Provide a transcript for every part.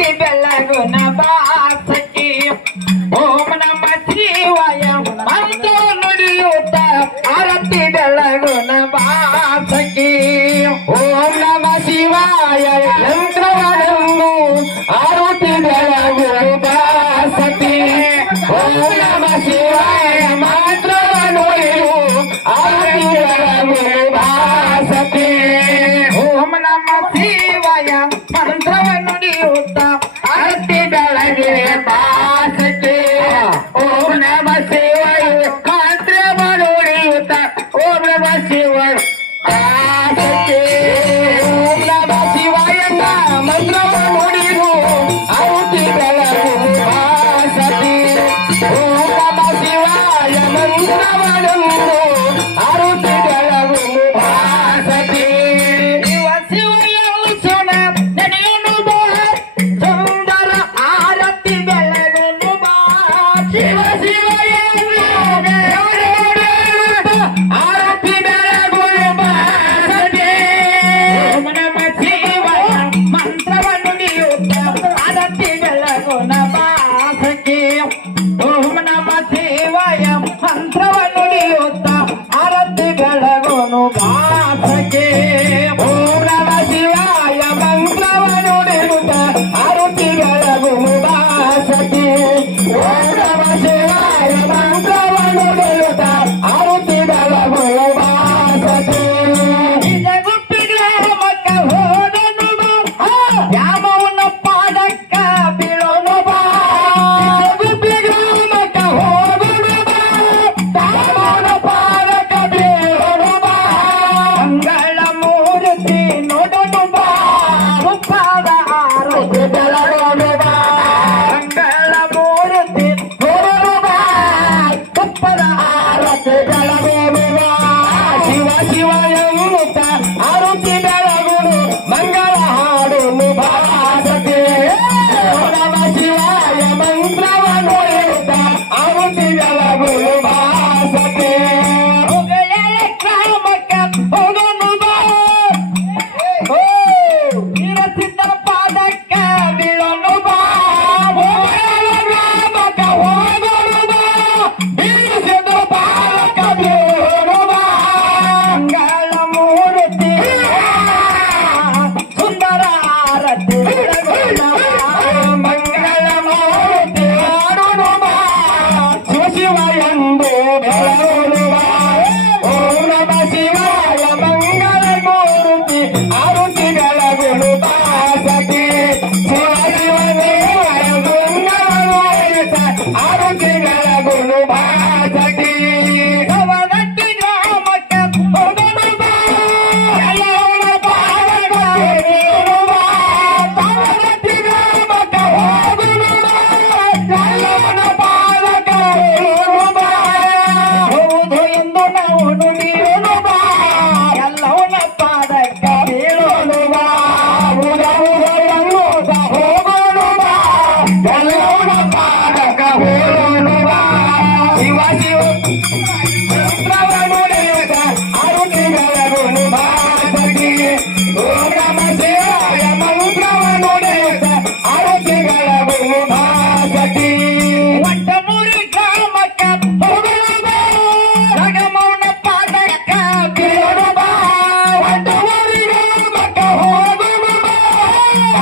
ಆರತಿ ಬೆಳಗುನ ಬಾಸಕಿ ಓಂ ನಮ ಶಿವಾಯ ಮಂತ್ರ ನುಡಿಯುತ್ತ ಆರತಿ ಬೆಳಗುನ ಬಾಸಕಿ ಓಂ ನಮ ಶಿವಾಯ ಯಂತ್ರವನ್ನು ಆರತಿ ಬೆಳಗುವ ಬಾಸಕಿ ಓಂ ನಮ ಶಿವಾಯ ಮಂತ್ರವನ್ನು ಆರತಿ ಬೆಳಗುವ ಬಾಸಕಿ ಓಂ ನಮ ಶಿವಾಯ ಮಂತ್ರವನ್ನು ನುಡಿಯುತ್ತ ಆರತಿ ಬೆಳಗಿನ ಬಾಸಕಿ ಓಂ ನಮ ಶಿವಾಯ ಮಂತ್ರವನ್ನು ನುಡಿಯುತ್ತ ಓಂ ನಮ ಶಿವಾಯ ಬಾಸಕಿ ಓಂ ನಮ ಶಿವಾಯ ಮಂತ್ರವನ್ನು ನುಡಿದು ಆರತಿ ಬೆಳಗುವ ಬಾಸಕಿ ಓಂ ನಮ ಶಿವಾಯ ಮಂತ್ರವನ್ನು ಆರತಿ ಬೆಳಗುವ ಬಾಸಕಿ ಶಿವ ಶಿವಯಲು ಸುನ ನಡೆಯನು ಬಾ ಸುಂದರ ಆರತಿ ಬೆಳಗುನು ಬಾ ಶಿವ ಶಿವ ಆರತಿ ಬೆಳಗುವ ಬಾಸಕಿ ಓಂ ನಮ ಶಿವಾಯ ಮಂತ್ರವನ್ನು ನುಡಿಯುತ್ತ ಆರತಿ ಬೆಳಗುನ ಬಾಸಕಿ ಓಂ ನಮ ಶಿವಾಯ ಮಂತ್ರವನ್ನು ನುಡಿಯುತ್ತ ಆರತಿ ಬೆಳಗುನು ಬಾಸಕಿ ಓಂ ನಮ ಶಿವಾಯ ಮಂತ್ರವನ್ನು ನುಡಿಯುತ್ತ ಆರತಿ ಬೆಳಗುವ ಬಾಸಕಿ ಓಂ ನಮ ಶಿವಾಯ ಮಂತ್ರವನ್ನು ನುಡಿಯುತ್ತ ಆರತಿ ಬೆಳಗುವ ಬಾಸಕಿ ಇಜಗುಪ್ಪಿ ಗ್ರಾಮಕ್ಕ ಹೋದನು ಬಾ ಯಾಮವನ ಪಾದಕ್ಕ ಬೀಳೋನು ಬಾ ಗುಬ್ಬಿ ಗ್ರಾಮಕ್ಕ ಹೋಗುವ ಬಾ ತಾಮನ ಪಾದಕ ಬೀಳೋಣ ಬಾ ಮಂಗಳ ಮೂರ್ತಿ ನೋಡನು ಬಾ ರೂಪದ ಆರತಿ ಬೆಳಗೋಣ ಬಾ ಮಂಗಳ ಮೂರ್ತಿ ನೋಡೋಣ ಬಾ ತುಪ್ಪದ ಆರತಿ ಬೆಳಗೋಣ ಬಾ ಶಿವ ಶಿವ ಎನ್ನುತ್ತ ಆರತಿ ಬೆಳಗುನು ಮಂಗಳ ಹಾಡುನು ಬಾಸಕಿ ಓಂ ನಮ ಶಿವಾಯ ಮಂತ್ರವನ್ನು ಹೇಳುತ್ತ ಆರತಿ ಬೆಳಗುನು ಬಾಸಕಿ ಹೊಗಳೆಯ ಗ್ರಾಮಕ್ಕ ಹೋಗನು ಬಾ ವೀರಸಿದ್ಧ ಪಾದಕ್ಕ ಬೀಳೋನು ಬಾ ಹೋಗಲ ಗ್ರಾಮಕ್ಕ ಹೋಗೋಣ ಬಾ ಬೀಳಿಸಿದ ಬಾಲಕ ಬೀಳೋಣ ಬಾ ಮಂಗಳ ಮೂರ್ತಿ ಸುಂದರ ಆರತಿ ಬೆಳಗೋಣ ಬಾ. ಮಂಗಳ ಮೂರ್ತಿ ಹಾಡೋಣ ಬಾ ಶಿವ ಶಿವ ಎಂದು ಬೆಳಗೋಣ ಬಾ ಓಂ ನಮ ಶಿವಾಯ ಮಂಗಳ ಮೂರ್ತಿ ಆರತಿ ಬೆಳಗುಣ ಬಾಸಕಿ ಶಿವ ಶಿವ ದೇವಾಯ ಮಂಗಳ ಆರತಿ ಬೆಳಗುಣ ಬಾಸಕಿ ಸವದತ್ತಿ ಗ್ರಾಮಕ್ಕ ಹೋಗನು ಬಾ ಎಲ್ಲವನ್ನ ಪಾದಕ ಬೀಳೋಣ ಬಾ ತಾವರತಿ ಗ್ರಾಮಕ್ಕ ಹೋಗೋಣ ಬಾ ಎಲ್ಲವನ್ನ ಪಾದಕ ಬೀಳೋಣ ಬಾ ಹೌದು ಎಂದು ನಾವು ನುಡಿಯೋನು ಬಾ ಎಲ್ಲವನ್ನ ಪಾದಕ್ಕ ಬೀಳೋನು ಬಾ ಉದ ಉದ ಎನ್ನುತ್ತ ಹೋಗೋಣ ಬಾ ಎಲ್ಲವನ್ನ ಪಾದಕ ಬೀಳೋಣ ಬಾ ಶಿವ ಶಿವ ಮಂತ್ರವನ್ನು ನುಡಿಯುತ್ತ ಆರತಿ ಬೆಳಗುಣ ಬಾಸಕಿ ಓಂ ನಮ ಶಿವಾಯ ಮಂತ್ರವನ್ನು ನುಡಿಯುತ್ತ ಆರತಿ ಬೆಳಗುಣ ಬಾಸಕಿ ಒಟ್ಟಮೂರಿ ಗ್ರಾಮಕ್ಕ ಹೋಗನು ಬಾ ರಗಮೌನ ಪಾದಕ್ಕ ಬೀಳೋಣ ಬಾ ಒಟ್ಟಮೂರಿ ಗ್ರಾಮಕ್ಕ ಹೋಗೋಣ ಬಾ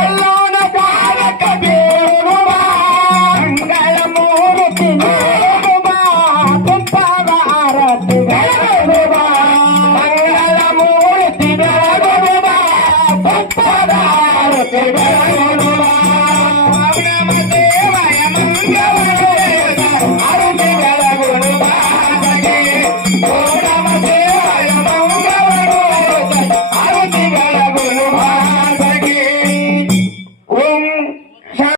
ಎಲ್ಲವನ್ನ ಪಾದಕ ಬೀಳೋಣ ಬಾ ಮಂಗಳ ಮೂರ್ತಿ ನೋಡು ಬಾ ತುಪ್ಪದ ಆರತಿ ಬೆಳಗೋಣ